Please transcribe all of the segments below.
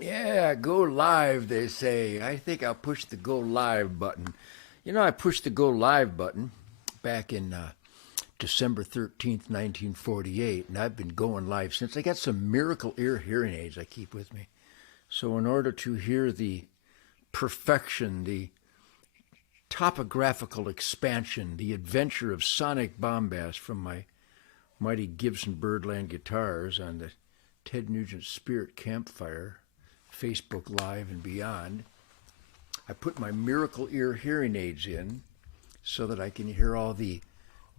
Yeah, go live, they say. I think I'll push the go live button. You know, I pushed the go live button back in December 13th, 1948, and I've been going live since. I got some miracle ear hearing aids I keep with me. So, in order to hear the perfection, the topographical expansion, the adventure of sonic bombast from my mighty Gibson Birdland guitars on the Ted Nugent Spirit Campfire, Facebook Live and beyond, I put my miracle ear hearing aids in so that I can hear all the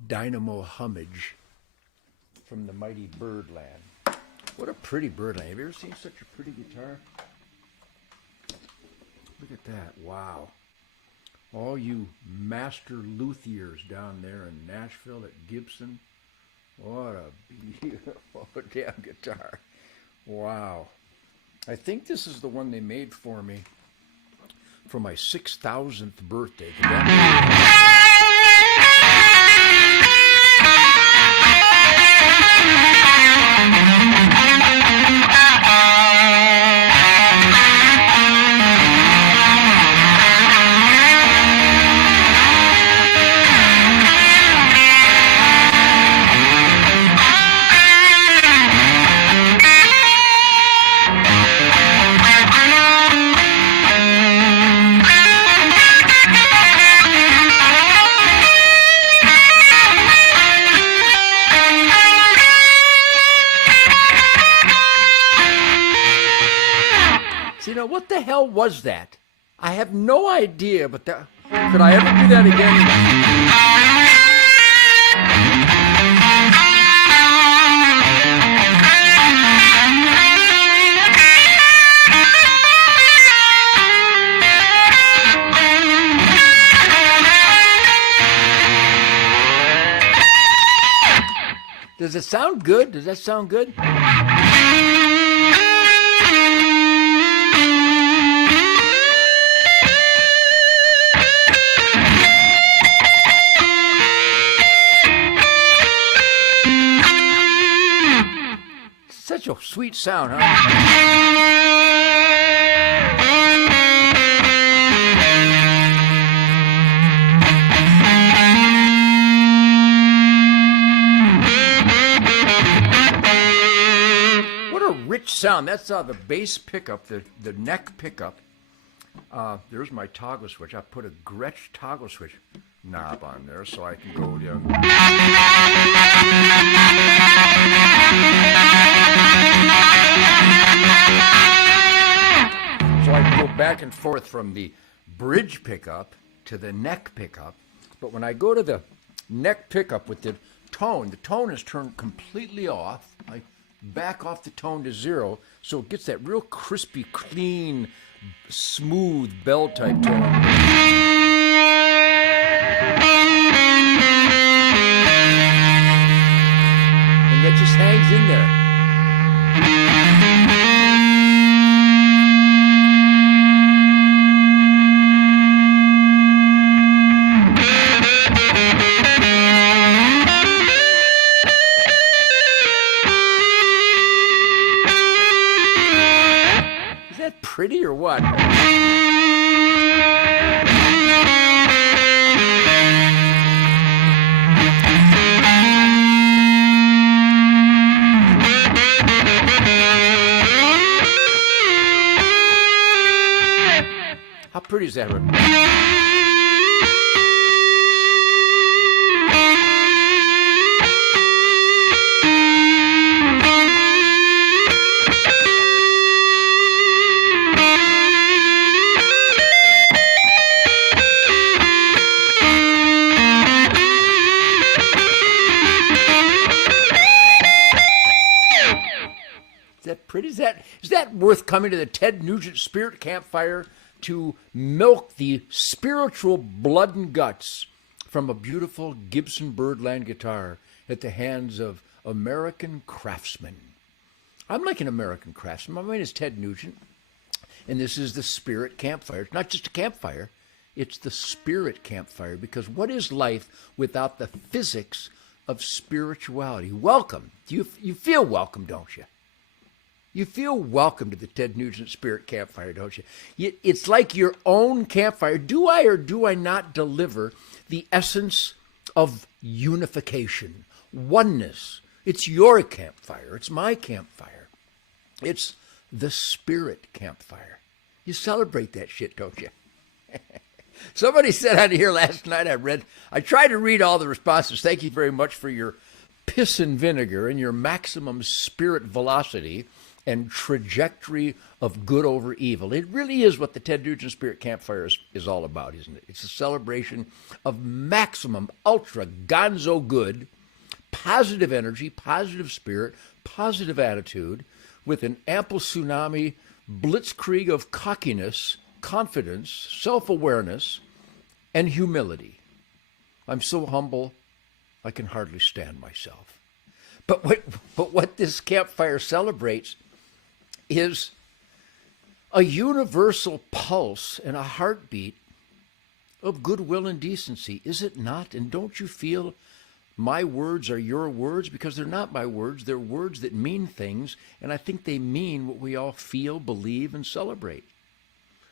dynamo hummage from the mighty Birdland. What a pretty Birdland. Have you ever seen such a pretty guitar? Look at that. Wow. All you master luthiers down there in Nashville at Gibson, what a beautiful damn guitar. Wow. I think this is the one they made for me for my 6,000th birthday. What the hell was that? I have no idea, but that, could I ever do that again? Does it sound good? Does that sound good? Such a sweet sound, huh? What a rich sound. That's the bass pickup, the neck pickup. There's my toggle switch. I put a Gretsch toggle switch knob on there so I can go down. So I can go back and forth from the bridge pickup to the neck pickup. But when I go to the neck pickup with the tone is turned completely off. I back off the tone to zero, so it gets that real crispy, clean, smooth bell type tone. And that just hangs in there. Is that pretty or what? How pretty is that? Is that pretty? Is that worth coming to the Ted Nugent Spirit Campfire to milk the spiritual blood and guts from a beautiful Gibson Birdland guitar at the hands of American craftsmen? I'm like an American craftsman. My name is Ted Nugent, and this is the Spirit Campfire. It's not just a campfire, it's the Spirit Campfire, because what is life without the physics of spirituality? Welcome. You feel welcome, don't you? You feel welcome to the Ted Nugent Spirit Campfire, don't you? It's like your own campfire. Do I or do I not deliver the essence of unification, oneness? It's your campfire. It's my campfire. It's the Spirit Campfire. You celebrate that shit, don't you? Somebody said on here last night, I tried to read all the responses. Thank you very much for your piss and vinegar and your maximum spirit velocity and trajectory of good over evil. It really is what the Ted Nugent Spirit Campfire is all about, isn't it? It's a celebration of maximum, ultra, gonzo good, positive energy, positive spirit, positive attitude, with an ample tsunami, blitzkrieg of cockiness, confidence, self-awareness, and humility. I'm so humble, I can hardly stand myself. But what this campfire celebrates is a universal pulse and a heartbeat of goodwill and decency, is it not? And don't you feel my words are your words? Because they're not my words. They're words that mean things, and I think they mean what we all feel, believe, and celebrate.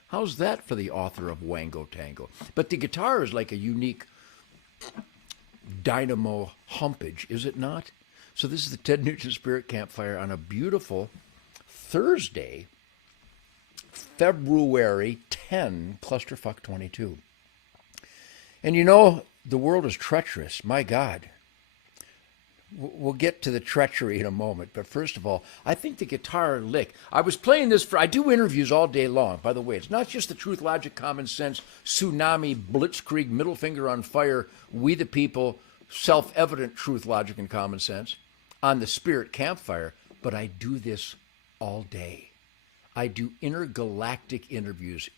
How's that for the author of Wango Tango? But the guitar is like a unique dynamo humpage, is it not? So this is the Ted Nugent Spirit Campfire on a beautiful Thursday, February 10, Clusterfuck 22. And you know, the world is treacherous. My God. We'll get to the treachery in a moment. But first of all, I think the guitar lick. I was playing this I do interviews all day long, by the way. It's not just the truth, logic, common sense, tsunami, blitzkrieg, middle finger on fire, we the people, self-evident truth, logic, and common sense on the Spirit Campfire. But I do this all day. I do intergalactic interviews.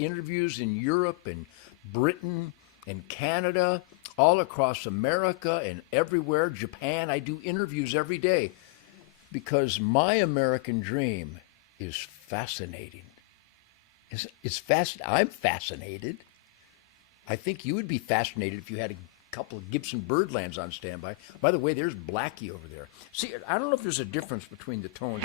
Interviews in Europe and Britain and Canada, all across America and everywhere, Japan. I do interviews every day because my American dream is fascinating. I'm fascinated. I think you would be fascinated if you had a couple of Gibson Birdlands on standby. By the way, there's Blackie over there. See, I don't know if there's a difference between the tones.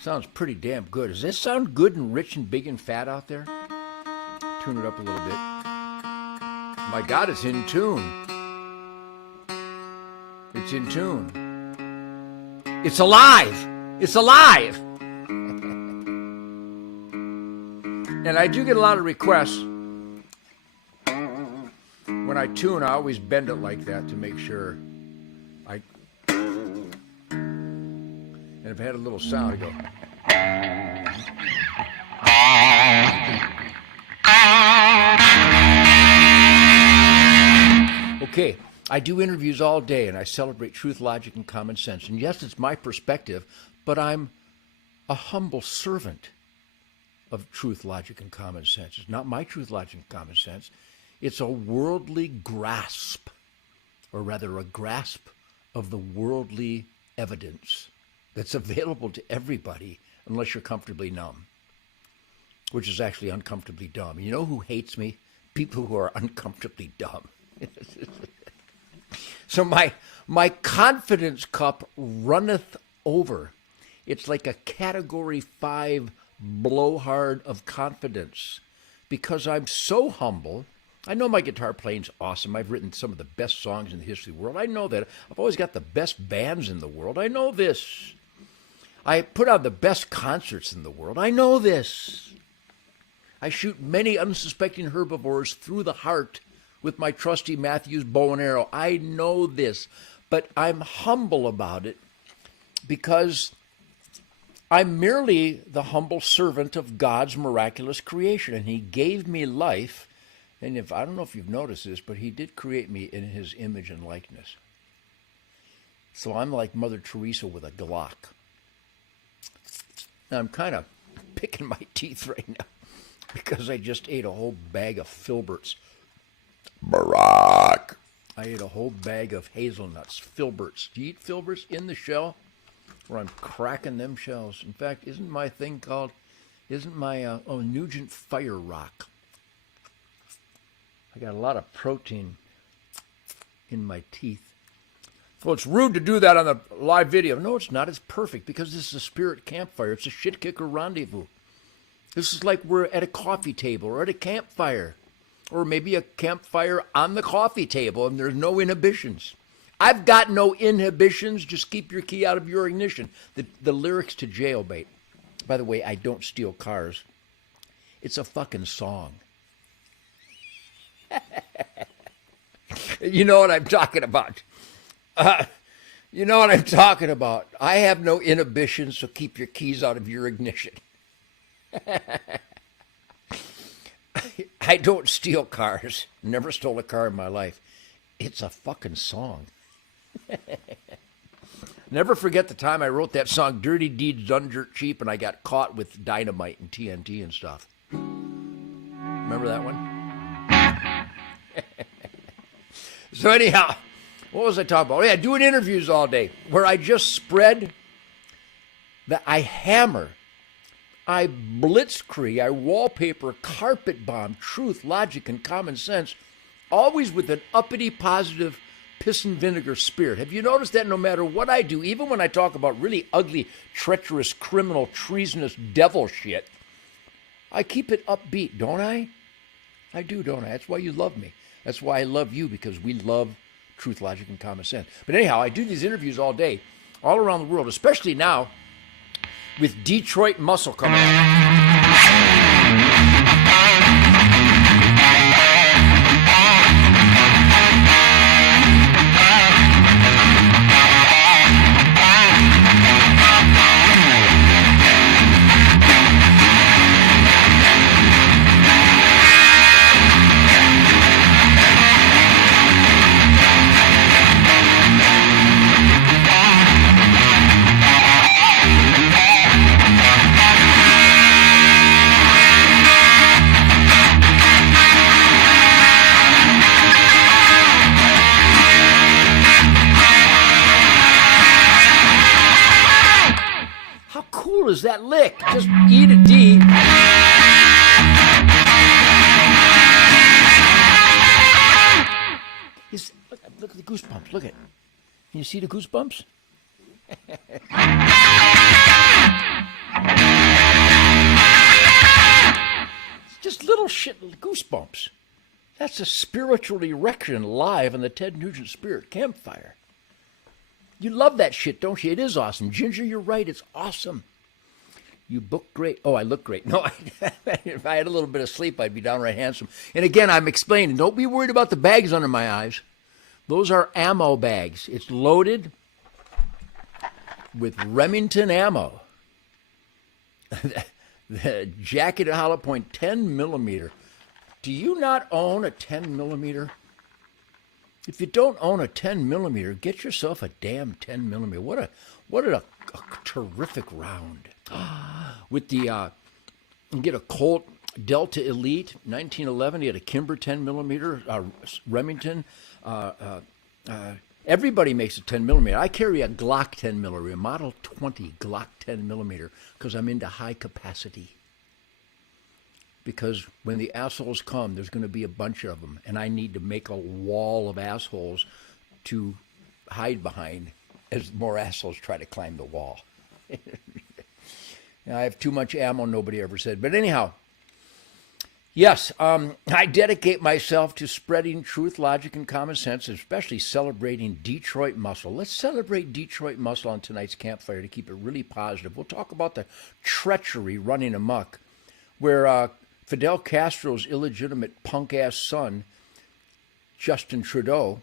Sounds pretty damn good. Does this sound good and rich and big and fat out there? Tune it up a little bit. My God, it's in tune. It's in tune. It's alive. It's alive. And I do get a lot of requests. When I tune, I always bend it like that to make sure and if it had a little sound, I go. Okay, I do interviews all day, and I celebrate truth, logic, and common sense. And yes, it's my perspective, but I'm a humble servant of truth, logic, and common sense. It's not my truth, logic, and common sense. It's a worldly grasp, or rather a grasp of the worldly evidence that's available to everybody unless you're comfortably numb, which is actually uncomfortably dumb. You know who hates me? People who are uncomfortably dumb. So my confidence cup runneth over. It's like a Category 5 blowhard of confidence because I'm so humble. I know my guitar playing's awesome. I've written some of the best songs in the history of the world. I know that. I've always got the best bands in the world. I know this. I put on the best concerts in the world. I know this. I shoot many unsuspecting herbivores through the heart with my trusty Matthews bow and arrow. I know this, but I'm humble about it because I'm merely the humble servant of God's miraculous creation, and he gave me life. And I don't know if you've noticed this, but he did create me in his image and likeness. So I'm like Mother Teresa with a Glock. Now I'm kind of picking my teeth right now because I just ate a whole bag of filberts. Barack. I ate a whole bag of hazelnuts, filberts. Do you eat filberts in the shell? Where I'm cracking them shells. In fact, isn't my Nugefirerock? I got a lot of protein in my teeth. Well, it's rude to do that on the live video. No, it's not. It's perfect because this is a spirit campfire. It's a shit kicker rendezvous. This is like we're at a coffee table or at a campfire. Or maybe a campfire on the coffee table and there's no inhibitions. I've got no inhibitions. Just keep your key out of your ignition. The lyrics to Jailbait. By the way, I don't steal cars. It's a fucking song. You know what I'm talking about. You know what I'm talking about. I have no inhibitions, so keep your keys out of your ignition. I don't steal cars. Never stole a car in my life. It's a fucking song. Never forget the time I wrote that song, Dirty Deeds Done Dirt Cheap, and I got caught with dynamite and TNT and stuff. Remember that one? So anyhow, what was I talking about? Oh yeah, doing interviews all day where I just spread that I hammer, I blitzkrieg, I wallpaper, carpet bomb, truth, logic, and common sense, always with an uppity, positive, piss and vinegar spirit. Have you noticed that no matter what I do, even when I talk about really ugly, treacherous, criminal, treasonous devil shit, I keep it upbeat, don't I? I do, don't I? That's why you love me. That's why I love you, because we love truth, logic, and common sense. But anyhow, I do these interviews all day, all around the world, especially now with Detroit Muscle coming up. Is that lick? Just eat a D. Look at the goosebumps. Look at it. Can you see the goosebumps? It's just little shit goosebumps. That's a spiritual erection live on the Ted Nugent Spirit Campfire. You love that shit, don't you? It is awesome. Ginger, you're right. It's awesome. You book great. Oh, I look great. No, if I had a little bit of sleep, I'd be downright handsome. And again, I'm explaining. Don't be worried about the bags under my eyes. Those are ammo bags. It's loaded with Remington ammo. The jacketed hollow point 10 millimeter. Do you not own a 10 millimeter? If you don't own a 10 millimeter, get yourself a damn 10 millimeter. What a terrific round. With the, get a Colt Delta Elite 1911. You had a Kimber 10 millimeter, Remington. Everybody makes a 10 millimeter. I carry a Glock 10 millimeter, Model 20 Glock 10 millimeter, because I'm into high capacity. Because when the assholes come, there's going to be a bunch of them, and I need to make a wall of assholes to hide behind as more assholes try to climb the wall. I have too much ammo, nobody ever said. But anyhow, yes, I dedicate myself to spreading truth, logic, and common sense, especially celebrating Detroit Muscle. Let's celebrate Detroit Muscle on tonight's campfire to keep it really positive. We'll talk about the treachery running amok, where Fidel Castro's illegitimate punk-ass son, Justin Trudeau,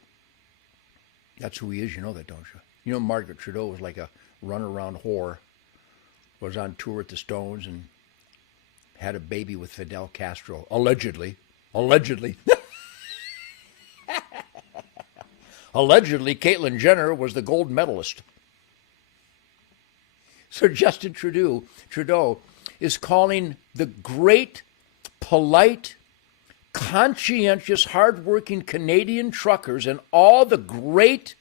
that's who he is, you know that, don't you? You know Margaret Trudeau was like a runaround whore. was on tour with the Stones and had a baby with Fidel Castro, allegedly. Allegedly. Allegedly, Caitlyn Jenner was the gold medalist. So Justin Trudeau is calling the great, polite, conscientious, hardworking Canadian truckers and all the great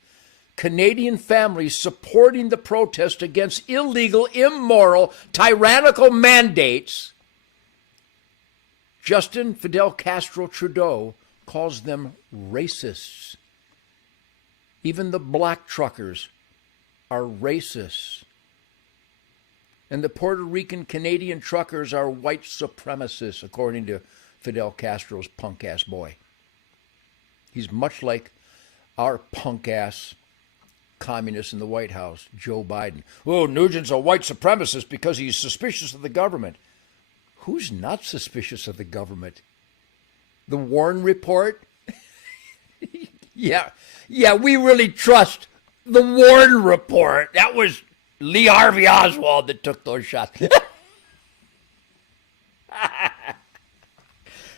Canadian families supporting the protest against illegal, immoral, tyrannical mandates. Justin Fidel Castro Trudeau calls them racists. Even the black truckers are racists. And the Puerto Rican Canadian truckers are white supremacists, according to Fidel Castro's punk-ass boy. He's much like our punk-ass communist in the White House, Joe Biden. Oh, Nugent's a white supremacist because he's suspicious of the government. Who's not suspicious of the government? The Warren Report? Yeah, we really trust the Warren Report. That was Lee Harvey Oswald that took those shots.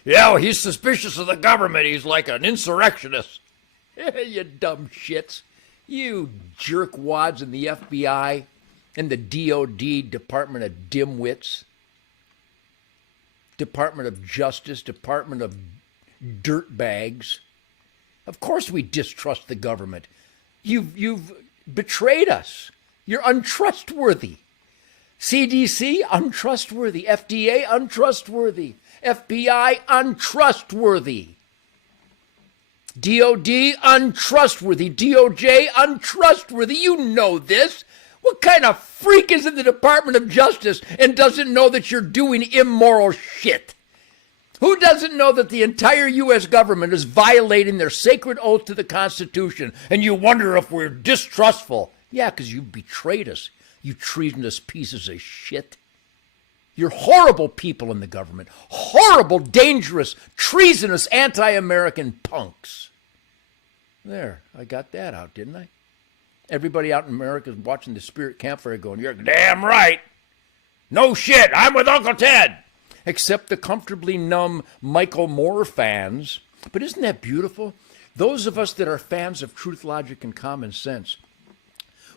Yeah, well, he's suspicious of the government. He's like an insurrectionist. You dumb shits. You jerkwads in the FBI and the DOD, Department of Dimwits, Department of Justice, Department of Dirtbags. Of course we distrust the government. You've betrayed us. You're untrustworthy. CDC, untrustworthy. FDA, untrustworthy. FBI, untrustworthy. DOD, untrustworthy. DOJ, untrustworthy. You know this. What kind of freak is in the Department of Justice and doesn't know that you're doing immoral shit? Who doesn't know that the entire U.S. government is violating their sacred oath to the Constitution, and you wonder if we're distrustful? Yeah, because you betrayed us, you treasonous pieces of shit. You're horrible people in the government. Horrible, dangerous, treasonous, anti-American punks. There, I got that out, didn't I? Everybody out in America is watching the Spirit Campfire going, you're damn right. No shit, I'm with Uncle Ted. Except the comfortably numb Michael Moore fans. But isn't that beautiful? Those of us that are fans of truth, logic, and common sense,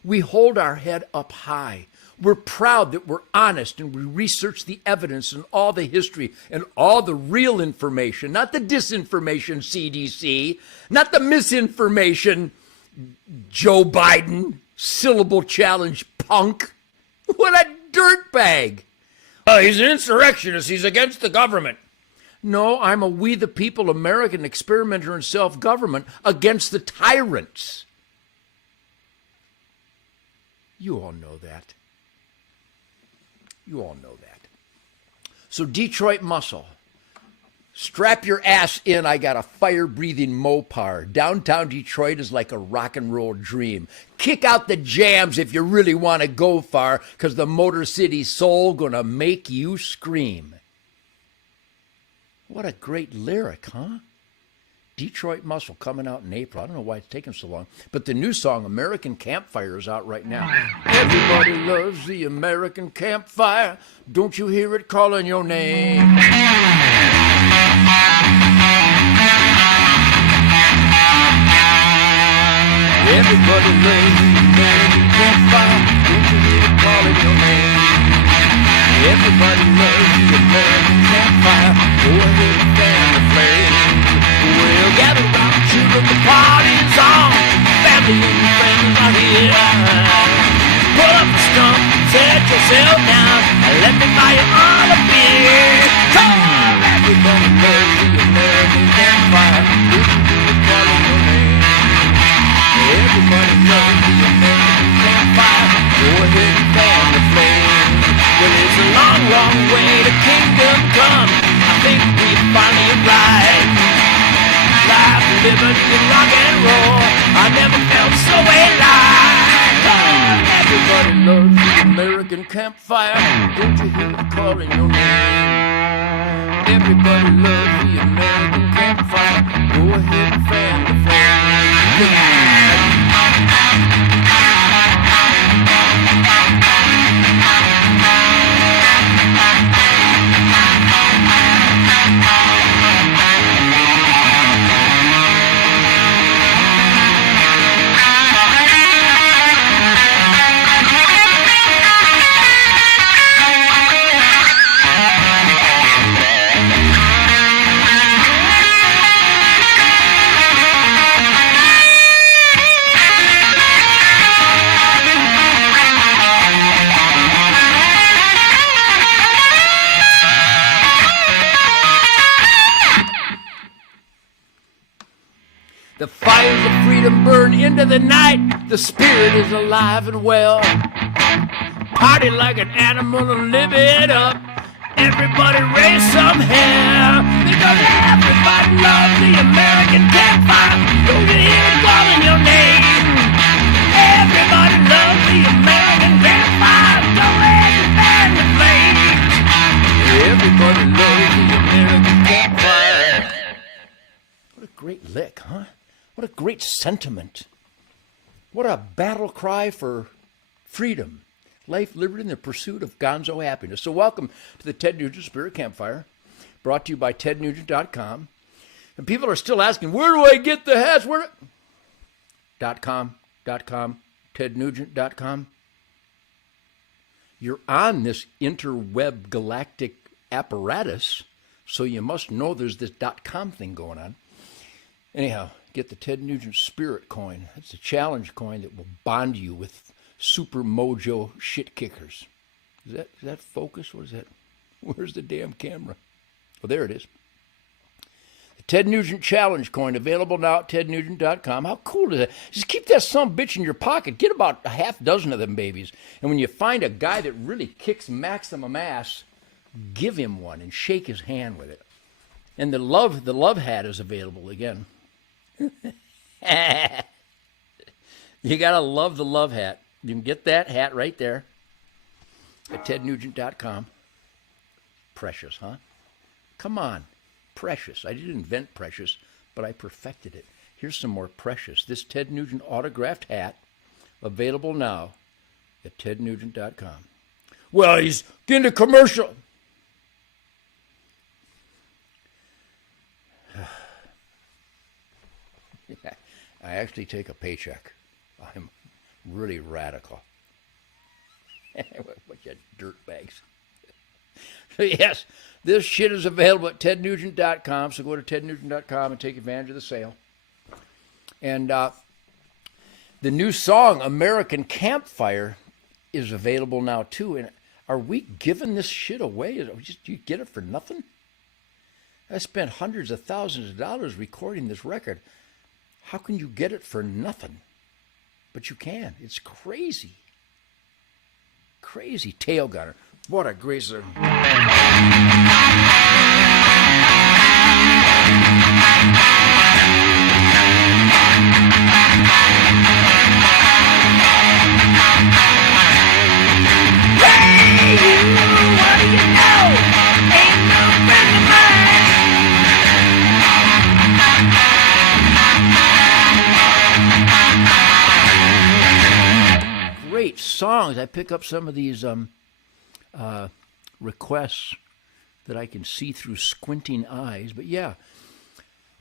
we hold our head up high. We're proud that we're honest and we research the evidence and all the history and all the real information, not the disinformation, CDC, not the misinformation, Joe Biden, syllable challenge punk. What a dirtbag. Oh, he's an insurrectionist. He's against the government. No, I'm a we the people American experimenter in self-government against the tyrants. You all know that. You all know that. So Detroit muscle. Strap your ass in. I got a fire-breathing Mopar. Downtown Detroit is like a rock and roll dream. Kick out the jams if you really want to go far, because the Motor City Soul gonna make you scream. What a great lyric, huh? Detroit Muscle coming out in April. I don't know why it's taking so long, but the new song, American Campfire, is out right now. Everybody loves the American Campfire. Don't you hear it calling your name? Everybody loves the American Campfire. Don't you hear it calling your name? Everybody loves the American Campfire. Go ahead and fan the flame. Well, gather round, children, the party's on. Family and friends are here. Pull up the stump, set yourself down, and let me buy you all a beer. Come on, everybody loves the American Campfire. Don't you hear it calling your name? Everybody loves the American Campfire. Go ahead and fan the flame. Well, it's a long, long way to kingdom come. I think we finally arrived. Life, living in rock and roll. I never felt so alive. Oh, everybody loves the American Campfire. Don't you hear it calling your name? Everybody loves the American Campfire. Go ahead and fan the flame. The fires of freedom burn into the night. The spirit is alive and well. Party like an animal and live it up. Everybody raise some hell. Because everybody loves the American campfire. Don't you hear it calling your name? Everybody loves the American campfire. Don't let it burn the flames. Everybody loves the American campfire. What a great lick, huh? What a great sentiment. What a battle cry for freedom, life, liberty, and the pursuit of gonzo happiness. So welcome to the Ted Nugent Spirit Campfire, brought to you by tednugent.com. And people are still asking, where do I get the hats? Where? .com, tednugent.com. You're on this interweb galactic apparatus, so you must know there's this .com thing going on. Anyhow, get the Ted Nugent Spirit coin. It's a challenge coin that will bond you with super mojo shit kickers. Is that focus? What is that? Where's the damn camera? Oh, there it is. The Ted Nugent Challenge coin, available now at tednugent.com. How cool is that? Just keep that sumbitch in your pocket. Get about a half dozen of them babies. And when you find a guy that really kicks maximum ass, give him one and shake his hand with it. And the love hat is available again. You gotta love the love hat. You can get that hat right there at tednugent.com. Precious, huh? Come on. Precious. I didn't invent precious, but I perfected it. Here's some more precious. This Ted Nugent autographed hat, available now at tednugent.com. Well, he's getting a commercial. I actually take a paycheck. I'm really radical. Bunch of dirtbags. So yes, this shit is available at tednugent.com. So go to tednugent.com and take advantage of the sale. And the new song, American Campfire, is available now too. And are we giving this shit away? Do you get it for nothing? I spent hundreds of thousands of dollars recording this record. How can you get it for nothing? But you can. It's crazy. Crazy. Tail Gunner. What a great song. Hey, what do you know? Ain't no friend of mine. Great songs. I pick up some of these requests that I can see through squinting eyes. But yeah,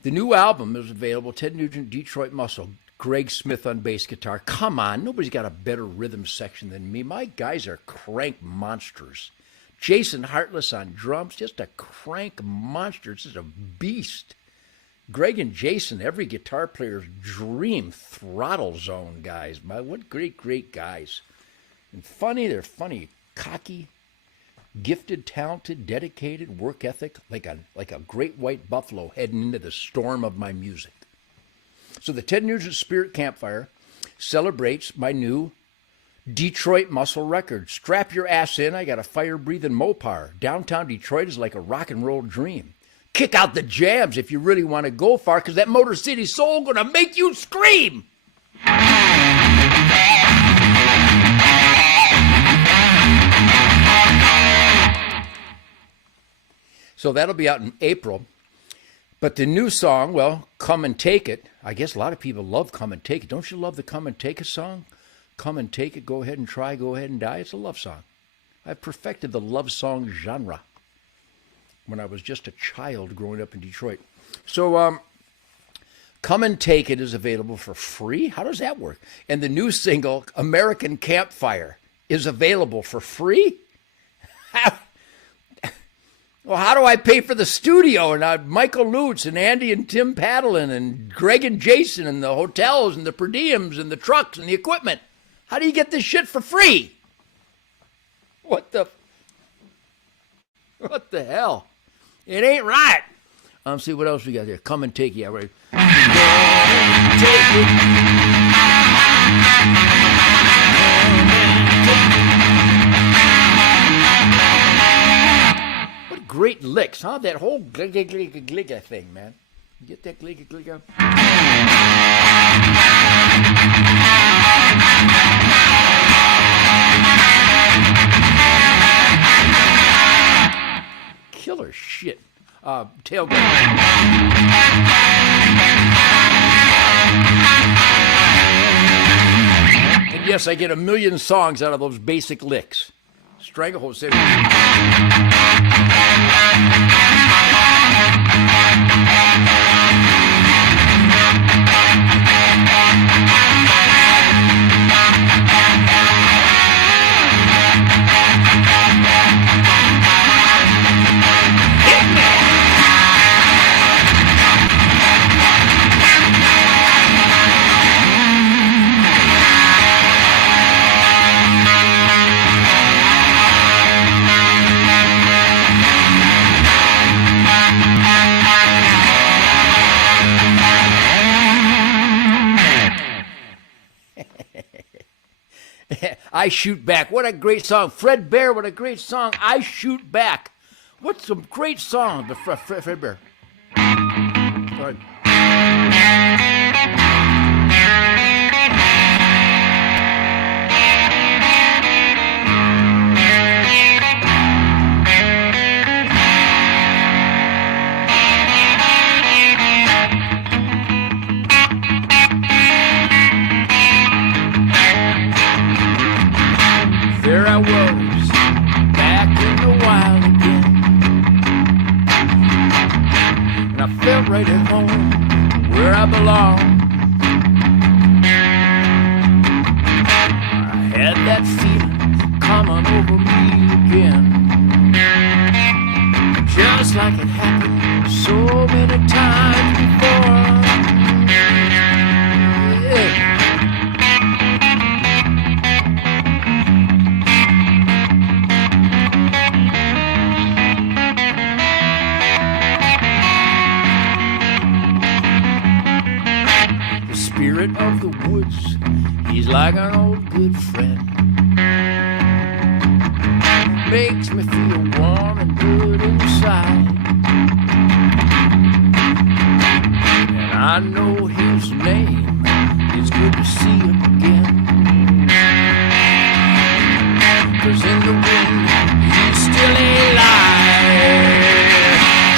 the new album is available. Ted Nugent, Detroit Muscle. Greg Smith on bass guitar. Come on, nobody's got a better rhythm section than me. My guys are crank monsters. Jason Hartless on drums, just a crank monster. It's just a beast. Greg and Jason, every guitar player's dream throttle zone guys. What great guys. And funny, they're funny, cocky, gifted, talented, dedicated, work ethic, like a great white buffalo heading into the storm of my music. So the Ted Nugent Spirit Campfire celebrates my new Detroit Muscle record. Strap your ass in, I got a fire-breathing Mopar. Downtown Detroit is like a rock and roll dream. Kick out the jams if you really want to go far, because that Motor City Soul gonna make you scream. So that'll be out in April. But the new song, well, Come and Take It. I guess a lot of people love Come and Take It. Don't you love the Come and Take It song? Come and take it, go ahead and try, go ahead and die. It's a love song. I've perfected the love song genre when I was just a child growing up in Detroit. So Come and Take It is available for free. How does that work? And the new single, American Campfire, is available for free? Well, how do I pay for the studio and Michael Lutz and Andy and Tim Paddlin and Greg and Jason and the hotels and the per diems and the trucks and the equipment? How do you get this shit for free? What the hell? It ain't right. See what else we got there. Come and take it. Yeah, right. Take it. What great licks, huh? That whole gligga gligga gligga thing, man. You get that gligga gligga? Killer shit. Tailgate. And yes, I get a million songs out of those basic licks. Stranglehold City. I Shoot Back. What a great song. Fred Bear, what a great song. I Shoot Back. What's a great song, the Fred Bear? Go ahead. There I was, back in the wild again, and I felt right at home, where I belong. I had that feeling coming over me again, just like it happened so many times before. Yeah. Spirit of the woods, he's like an old good friend. Makes me feel warm and good inside. And I know his name, it's good to see him again. 'Cause in the wind, he's still alive.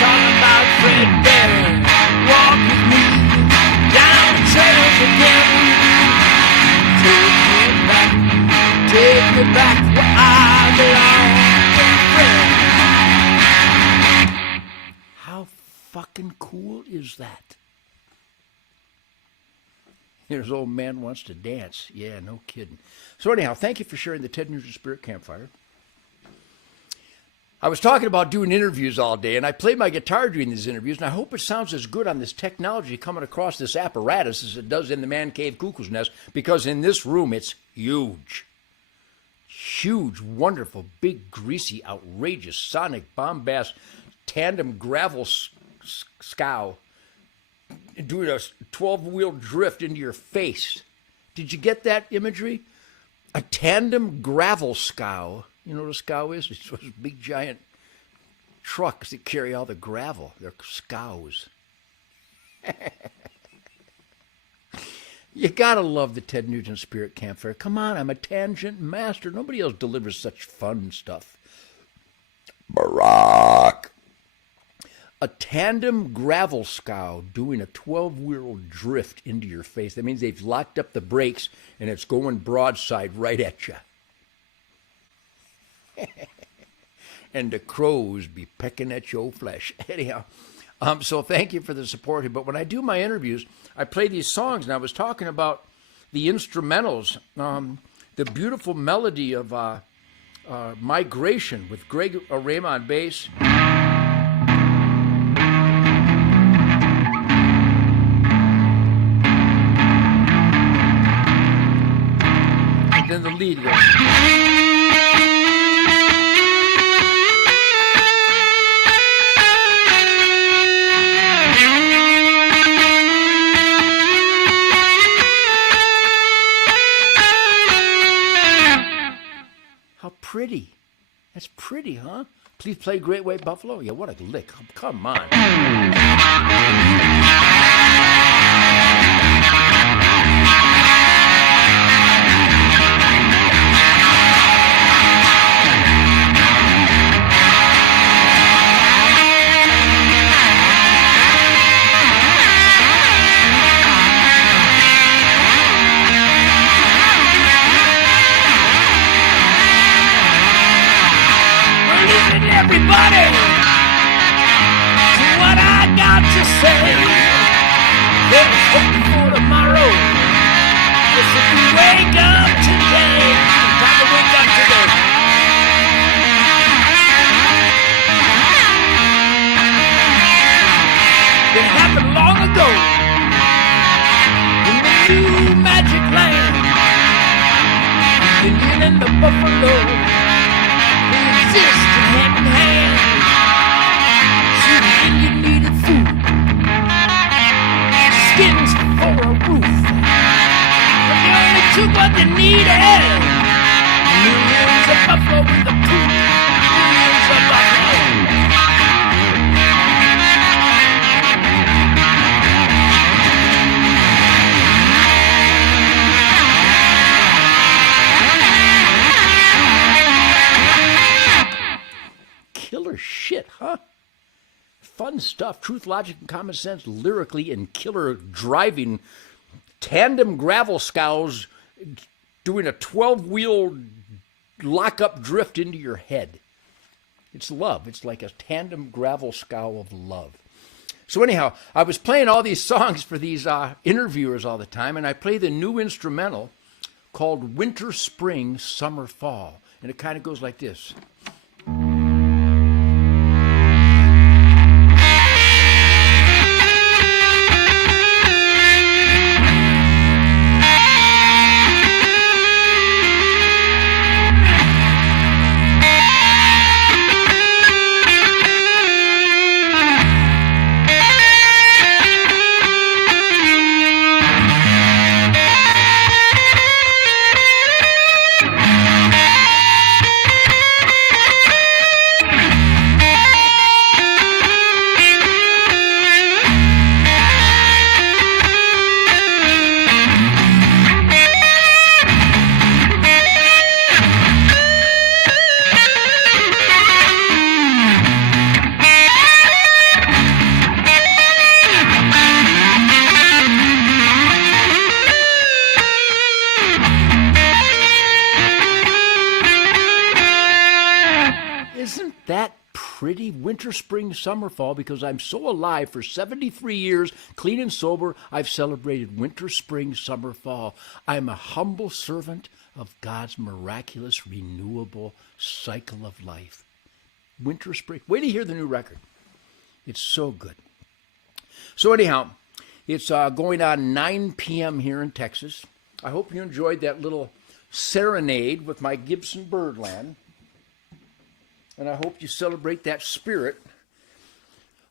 Talking about Fred Bear, walk with me down the trails again. Take me back where I belong. How fucking cool is that? Here's old man wants to dance. Yeah, no kidding. So anyhow, thank you for sharing the Ted Nugent Spirit Campfire. I was talking about doing interviews all day, and I play my guitar during these interviews, and I hope it sounds as good on this technology coming across this apparatus as it does in the Man Cave Cuckoo's Nest, because in this room it's huge. Huge, wonderful, big, greasy, outrageous, sonic, bombast, tandem gravel scow doing a 12-wheel drift into your face. Did you get that imagery? A tandem gravel scow. You know what a scow is? It's those big, giant trucks that carry all the gravel. They're scows. You gotta love the Ted Nugent Spirit Campfire. Come on, I'm a tangent master. Nobody else delivers such fun stuff. Barack. A tandem gravel scow doing a 12-wheel drift into your face. That means they've locked up the brakes and it's going broadside right at you. And the crows be pecking at your flesh. Anyhow, so thank you for the support. But when I do my interviews, I play these songs, and I was talking about the instrumentals, the beautiful melody of Migration with Greg Arama on bass. And then the lead goes. That's pretty, huh? Please play Great White Buffalo. Yeah, what a lick. Come on. Everybody, to what I got to say. There's hope for tomorrow. If we wake up today, time to wake up today. It happened long ago in the new magic land. Indian and the buffalo. Exist hand in hand. See, the Indian needed food, skins for a roof, but they only took what they needed. Millions of buffalo with the poop, millions of buffalo. Killer shit, huh? Fun stuff. Truth, logic, and common sense lyrically, and killer driving tandem gravel scows doing a 12-wheel lock-up drift into your head. It's love. It's like a tandem gravel scow of love. So anyhow, I was playing all these songs for these interviewers all the time, and I play the new instrumental called Winter, Spring, Summer, Fall. And it kind of goes like this. Pretty winter, spring, summer, fall, because I'm so alive for 73 years, clean and sober, I've celebrated winter, spring, summer, fall. I'm a humble servant of God's miraculous, renewable cycle of life. Winter, spring. Wait to hear the new record. It's so good. So anyhow, it's going on 9 p.m. here in Texas. I hope you enjoyed that little serenade with my Gibson Birdland. And I hope you celebrate that spirit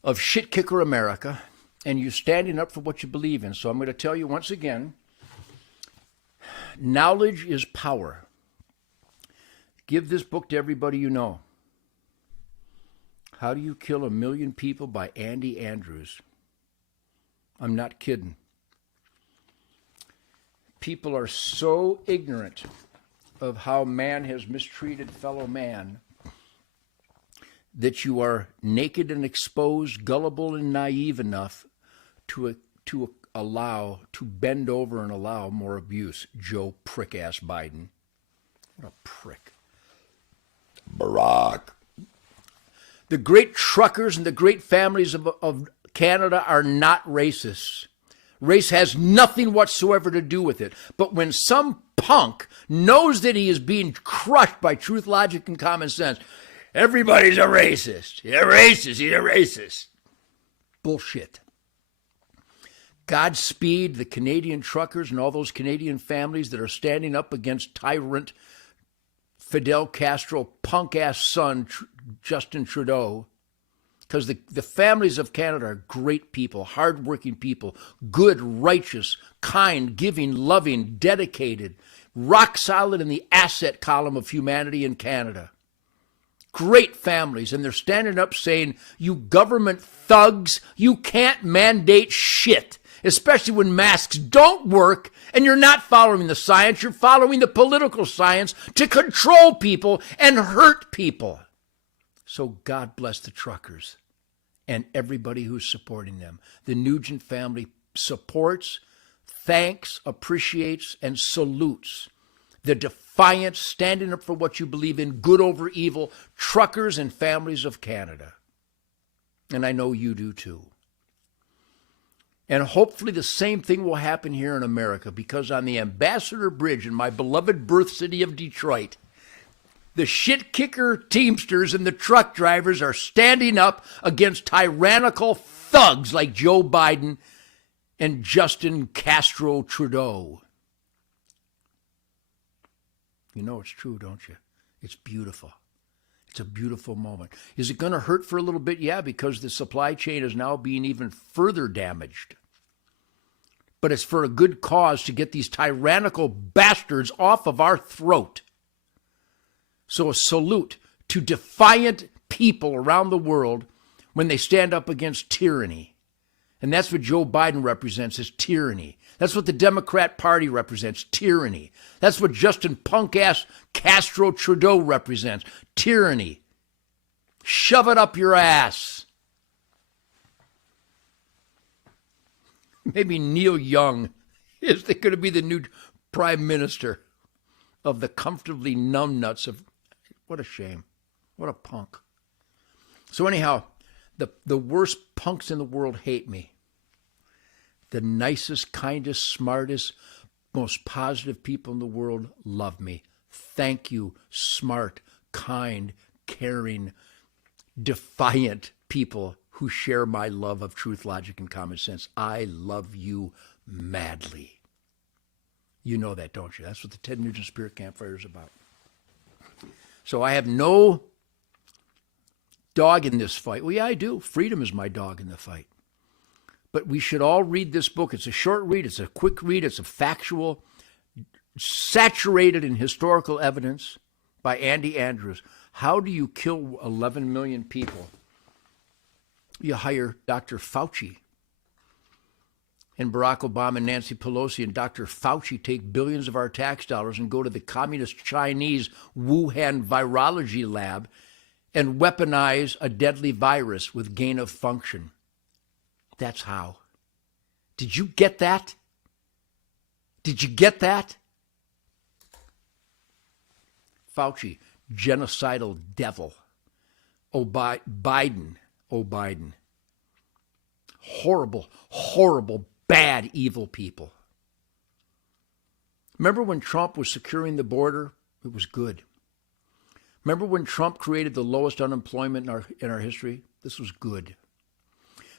of shit kicker America and you standing up for what you believe in. So I'm going to tell you once again, knowledge is power. Give this book to everybody you know. How Do You Kill 1,000,000 People by Andy Andrews. I'm not kidding. People are so ignorant of how man has mistreated fellow man that you are naked and exposed, gullible and naive enough to bend over and allow more abuse. Joe prick-ass Biden. What a prick. Barack. The great truckers and the great families of Canada are not racists. Race has nothing whatsoever to do with it. But when some punk knows that he is being crushed by truth, logic, and common sense, everybody's a racist. He's a racist. He's a racist. Bullshit. Godspeed the Canadian truckers and all those Canadian families that are standing up against tyrant Fidel Castro, punk-ass son, Justin Trudeau. Because the families of Canada are great people, hardworking people, good, righteous, kind, giving, loving, dedicated, rock solid in the asset column of humanity in Canada. great families, and they're standing up saying, you government thugs, you can't mandate shit, especially when masks don't work and you're not following the science, you're following the political science to control people and hurt people. So God bless the truckers and everybody who's supporting them. The Nugent family supports, thanks, appreciates, and salutes the defiant, standing up for what you believe in, good over evil, truckers and families of Canada. And I know you do too. And hopefully the same thing will happen here in America, because on the Ambassador Bridge in my beloved birth city of Detroit, the shit-kicker Teamsters and the truck drivers are standing up against tyrannical thugs like Joe Biden and Justin Castro Trudeau. You know it's true, don't you? It's beautiful. It's a beautiful moment. Is it going to hurt for a little bit? Yeah, because the supply chain is now being even further damaged. But it's for a good cause to get these tyrannical bastards off of our throat. So a salute to defiant people around the world when they stand up against tyranny. And that's what Joe Biden represents, is tyranny. That's what the Democrat Party represents, tyranny. That's what Justin punk-ass Castro Trudeau represents, tyranny. Shove it up your ass. Maybe Neil Young is going to be the new prime minister of the comfortably numbnuts of... What a shame. What a punk. So anyhow, the worst punks in the world hate me. The nicest, kindest, smartest, most positive people in the world love me. Thank you, smart, kind, caring, defiant people who share my love of truth, logic, and common sense. I love you madly. You know that, don't you? That's what the Ted Nugent Spirit Campfire is about. So I have no dog in this fight. Well, yeah, I do. Freedom is my dog in the fight. But we should all read this book. It's a short read. It's a quick read. It's a factual, saturated in historical evidence by Andy Andrews. How do you kill 11 million people? You hire Dr. Fauci. And Barack Obama and Nancy Pelosi and Dr. Fauci take billions of our tax dollars and go to the communist Chinese Wuhan virology lab and weaponize a deadly virus with gain of function. That's how. Did you get that? Did you get that? Fauci, genocidal devil. Biden. Horrible, horrible, bad, evil people. Remember when Trump was securing the border? It was good. Remember when Trump created the lowest unemployment in our history? This was good.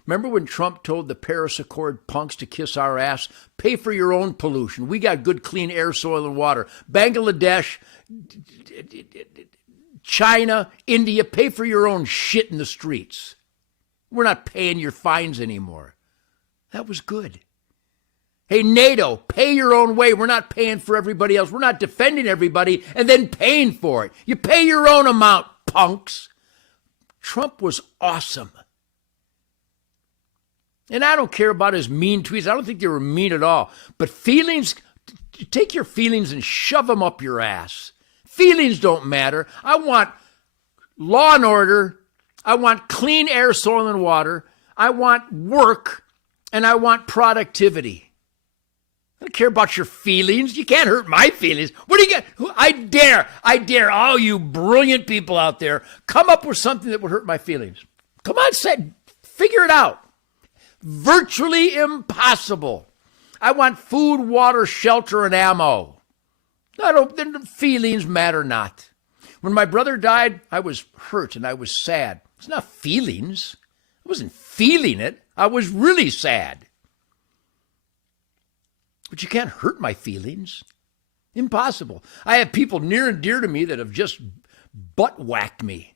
Remember when Trump told the Paris Accord punks to kiss our ass? Pay for your own pollution. We got good, clean air, soil, and water. Bangladesh, China, India, pay for your own shit in the streets. We're not paying your fines anymore. That was good. Hey, NATO, pay your own way. We're not paying for everybody else. We're not defending everybody and then paying for it. You pay your own amount, punks. Trump was awesome. And I don't care about his mean tweets. I don't think they were mean at all. But feelings, take your feelings and shove them up your ass. Feelings don't matter. I want law and order. I want clean air, soil, and water. I want work. And I want productivity. I don't care about your feelings. You can't hurt my feelings. What do you get? I dare all you brilliant people out there, come up with something that would hurt my feelings. Come on, figure it out. Virtually impossible. I want food, water, shelter, and ammo. The feelings matter not. When my brother died, I was hurt and I was sad. It's not feelings. I wasn't feeling it. I was really sad. But you can't hurt my feelings. Impossible. I have people near and dear to me that have just butt-whacked me.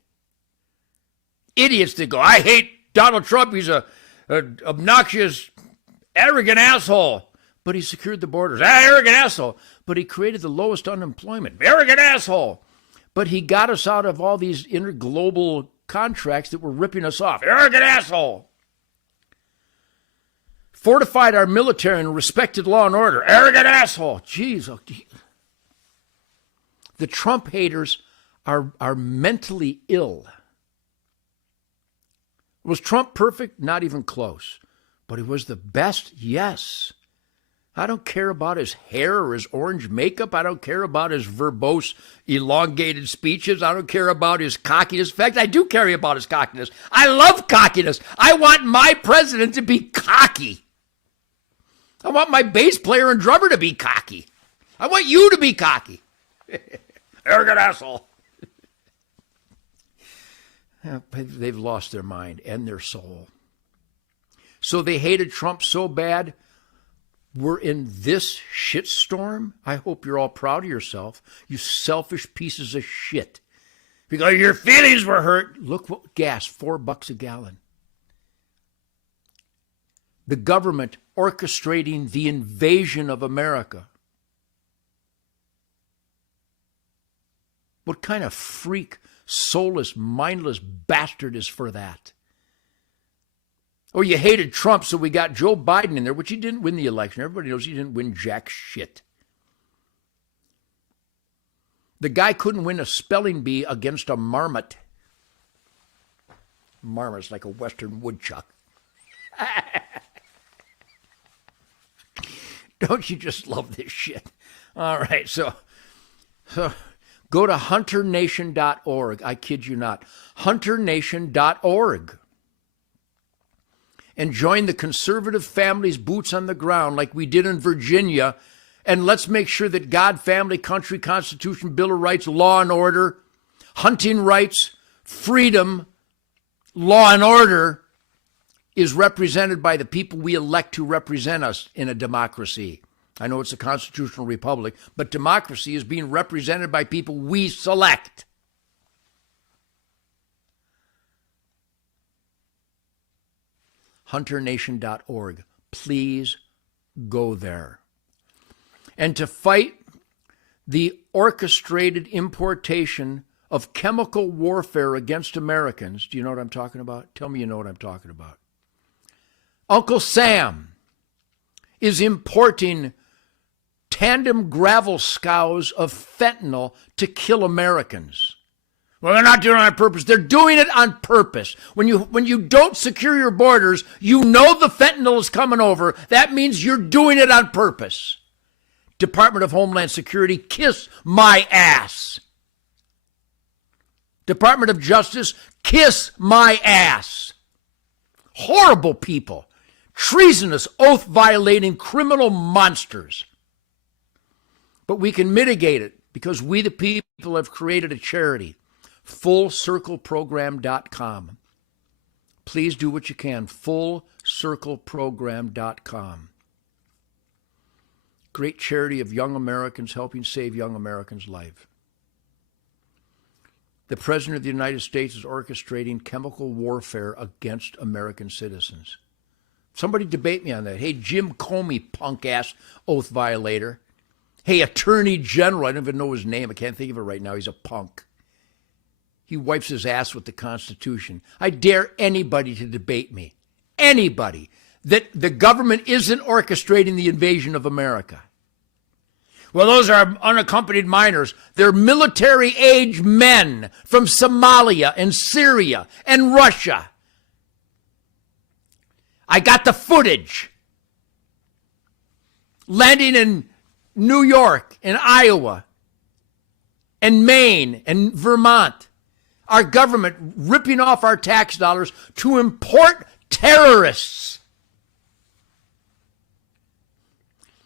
Idiots that go, I hate Donald Trump. He's a obnoxious, arrogant asshole. But he secured the borders. Arrogant asshole. But he created the lowest unemployment. Arrogant asshole. But he got us out of all these interglobal contracts that were ripping us off. Arrogant asshole. Fortified our military and respected law and order. Arrogant asshole. Jeez. Oh, geez. The Trump haters are mentally ill. Was Trump perfect? Not even close. But he was the best? Yes. I don't care about his hair or his orange makeup. I don't care about his verbose, elongated speeches. I don't care about his cockiness. In fact, I do care about his cockiness. I love cockiness. I want my president to be cocky. I want my bass player and drummer to be cocky. I want you to be cocky. Arrogant asshole. They've lost their mind and their soul. So they hated Trump so bad, we're in this shitstorm. I hope you're all proud of yourself, you selfish pieces of shit. Because your feelings were hurt. Look what gas, $4 a gallon. The government orchestrating the invasion of America. What kind of freak, soulless, mindless bastard is for that? Oh, you hated Trump, so we got Joe Biden in there, which he didn't win the election. Everybody knows he didn't win jack shit. The guy couldn't win a spelling bee against a marmot. Marmot's like a western woodchuck. Don't you just love this shit? All right, so go to hunternation.org. I kid you not. hunternation.org. And join the conservative families' boots on the ground like we did in Virginia. And let's make sure that God, family, country, Constitution, Bill of Rights, law and order, hunting rights, freedom, law and order is represented by the people we elect to represent us in a democracy. I know it's a constitutional republic, but democracy is being represented by people we select. hunternation.org. Please go there. And to fight the orchestrated importation of chemical warfare against Americans, do you know what I'm talking about? Tell me you know what I'm talking about. Uncle Sam is importing tandem gravel scows of fentanyl to kill Americans. Well, they're not doing it on purpose. They're doing it on purpose. When you don't secure your borders, you know the fentanyl is coming over. That means you're doing it on purpose. Department of Homeland Security, kiss my ass. Department of Justice, kiss my ass. Horrible people. Treasonous, oath-violating criminal monsters. But we can mitigate it because we, the people, have created a charity, FullCircleProgram.com. Please do what you can, FullCircleProgram.com. Great charity of young Americans helping save young Americans' life. The President of the United States is orchestrating chemical warfare against American citizens. Somebody debate me on that. Hey, Jim Comey, punk-ass oath violator. Hey, Attorney General, I don't even know his name. I can't think of it right now. He's a punk. He wipes his ass with the Constitution. I dare anybody to debate me. Anybody. That the government isn't orchestrating the invasion of America. Well, those are unaccompanied minors. They're military-age men from Somalia and Syria and Russia. I got the footage. Landing in New York and Iowa and Maine and Vermont. Our government ripping off our tax dollars to import terrorists.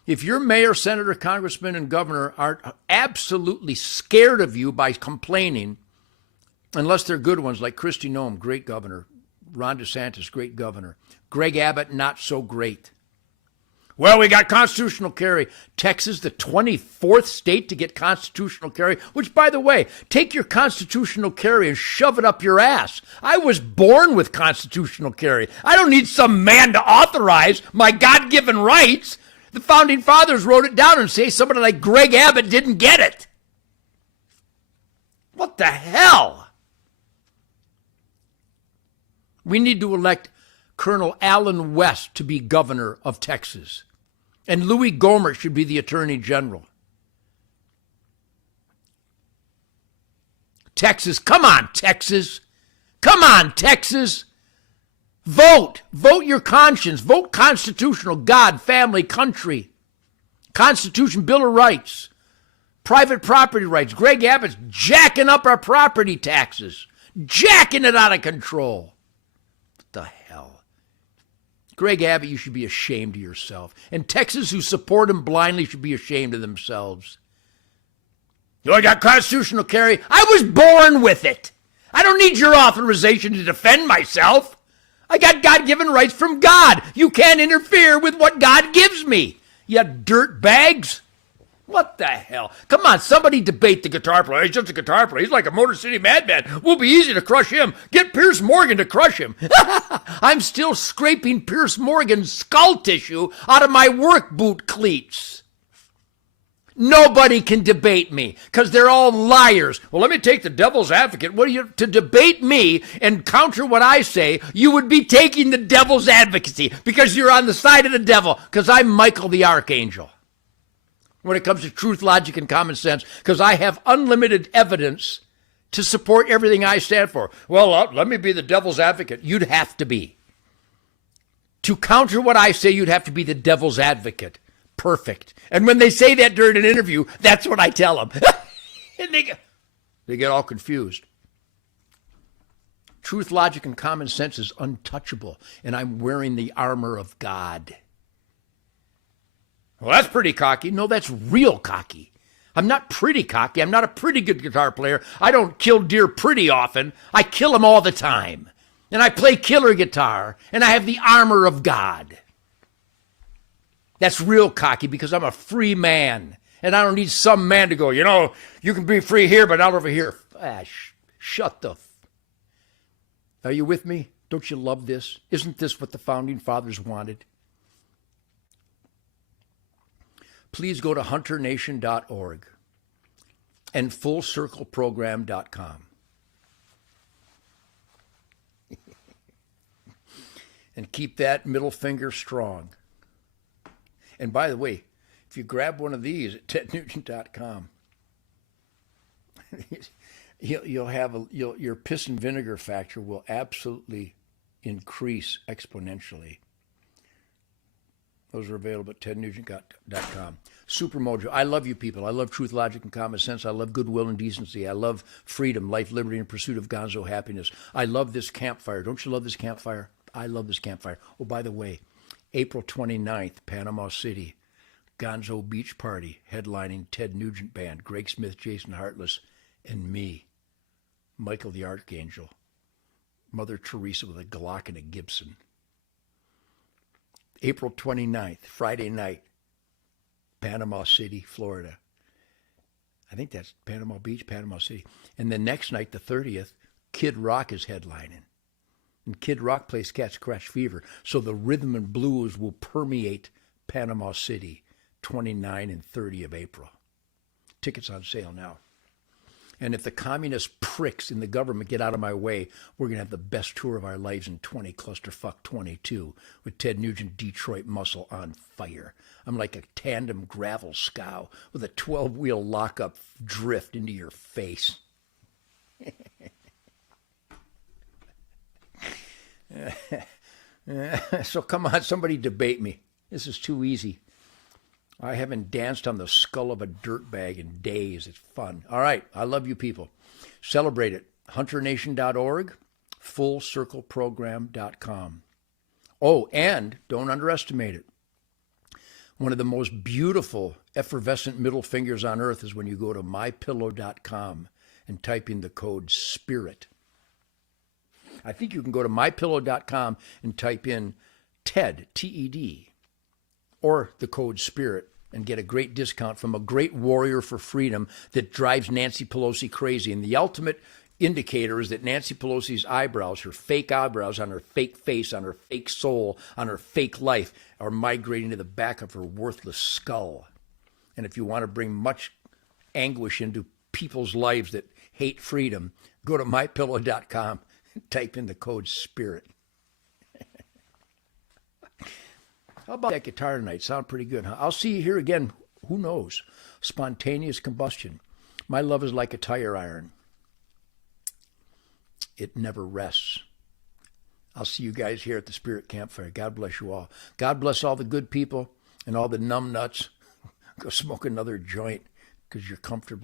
If your mayor, senator, congressman, and governor are absolutely scared of you by complaining, unless they're good ones like Kristi Noem, great governor, Ron DeSantis, great governor, Greg Abbott, not so great. Well, we got constitutional carry. Texas, the 24th state to get constitutional carry, which, by the way, take your constitutional carry and shove it up your ass. I was born with constitutional carry. I don't need some man to authorize my God-given rights. The founding fathers wrote it down and say somebody like Greg Abbott didn't get it. What the hell? We need to elect Colonel Allen West to be governor of Texas. And Louis Gohmert should be the attorney general. Texas, come on, Texas. Come on, Texas. Vote. Vote your conscience. Vote constitutional. God, family, country. Constitution, Bill of Rights. Private property rights. Greg Abbott's jacking up our property taxes. Jacking it out of control. What the hell? Greg Abbott, you should be ashamed of yourself. And Texans who support him blindly should be ashamed of themselves. I got constitutional carry. I was born with it. I don't need your authorization to defend myself. I got God-given rights from God. You can't interfere with what God gives me. You dirt bags. What the hell? Come on, somebody debate the guitar player. He's just a guitar player. He's like a Motor City Madman. Will be easy to crush him. Get Pierce Morgan to crush him. I'm still scraping Pierce Morgan's skull tissue out of my work boot cleats. Nobody can debate me because they're all liars. Well, let me take the devil's advocate. What are you to debate me and counter what I say? You would be taking the devil's advocacy because you're on the side of the devil because I'm Michael the Archangel. When it comes to truth, logic, and common sense, because I have unlimited evidence to support everything I stand for. Well, let me be the devil's advocate. You'd have to be. To counter what I say, you'd have to be the devil's advocate. Perfect. And when they say that during an interview, that's what I tell them. And they get all confused. Truth, logic, and common sense is untouchable, and I'm wearing the armor of God. Well, that's pretty cocky. No, that's real cocky. I'm not pretty cocky. I'm not a pretty good guitar player. I don't kill deer pretty often. I kill them all the time. And I play killer guitar, and I have the armor of God. That's real cocky because I'm a free man. And I don't need some man to go, you can be free here, but not over here. Shut the Are you with me? Don't you love this? Isn't this what the Founding Fathers wanted? Please go to hunternation.org and fullcircleprogram.com. And keep that middle finger strong. And by the way, if you grab one of these at tednugent.com, your piss and vinegar factor will absolutely increase exponentially. Those are available at tednugent.com. Super Mojo. I love you people. I love truth, logic, and common sense. I love goodwill and decency. I love freedom, life, liberty, and pursuit of gonzo happiness. I love this campfire. Don't you love this campfire? I love this campfire. Oh, by the way, April 29th, Panama City, Gonzo Beach Party, headlining Ted Nugent Band, Greg Smith, Jason Hartless, and me, Michael the Archangel, Mother Teresa with a Glock and a Gibson. April 29th, Friday night, Panama City, Florida. I think that's Panama Beach, Panama City. And the next night, the 30th, Kid Rock is headlining. And Kid Rock plays Cats Crash Fever. So the rhythm and blues will permeate Panama City, 29 and 30 of April. Tickets on sale now. And if the communist pricks in the government get out of my way, we're going to have the best tour of our lives in 20 Clusterfuck 22 with Ted Nugent Detroit Muscle on fire. I'm like a tandem gravel scow with a 12-wheel lockup drift into your face. So come on, somebody debate me. This is too easy. I haven't danced on the skull of a dirtbag in days. It's fun. All right, I love you people. Celebrate it. HunterNation.org, FullCircleProgram.com. Oh, and don't underestimate it. One of the most beautiful, effervescent middle fingers on earth is when you go to MyPillow.com and type in the code SPIRIT. I think you can go to MyPillow.com and type in TED, T-E-D, or the code SPIRIT and get a great discount from a great warrior for freedom that drives Nancy Pelosi crazy. And the ultimate indicator is that Nancy Pelosi's eyebrows, her fake eyebrows on her fake face, on her fake soul, on her fake life, are migrating to the back of her worthless skull. And if you want to bring much anguish into people's lives that hate freedom, go to mypillow.com and type in the code SPIRIT. How about that guitar tonight? Sound pretty good, huh? I'll see you here again. Who knows? Spontaneous combustion. My love is like a tire iron. It never rests. I'll see you guys here at the Spirit Campfire. God bless you all. God bless all the good people and all the numb nuts. Go smoke another joint because you're comfortable.